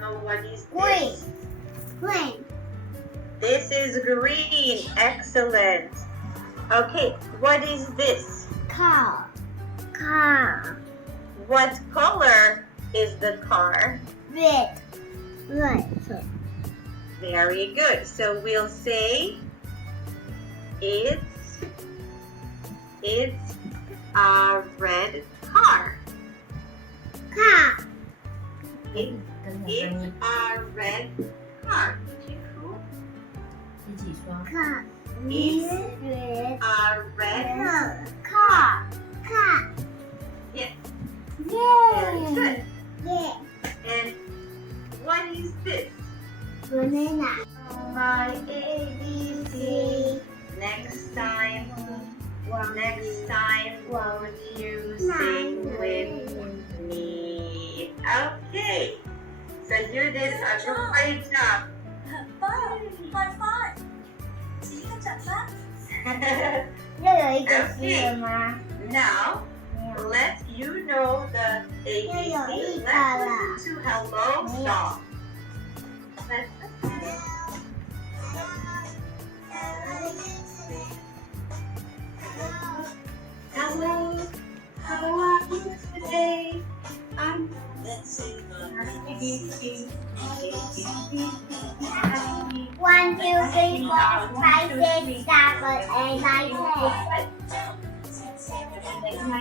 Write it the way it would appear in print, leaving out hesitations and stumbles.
know what is Green. this? Green. This is green. Excellent. Okay, what is this? Car. Car. What color is the car? Red. Red. Very good. So we'll say it's a red car. Car. It's a red car. Car. It's Red. a red Car. Car. Yes. Yay. Very good. Yeah. And what is this? Banana. My ABC. Next time, won't you sing with me? Okay. So you did a great job. 又有一个新的吗？ Now, let you know the ABC. Let's listen to Hello song. Let's listen. Hello, how are you today? I'm ABC. 1, 2, 3, 4, 5, 6, 7, 8, 9, 10.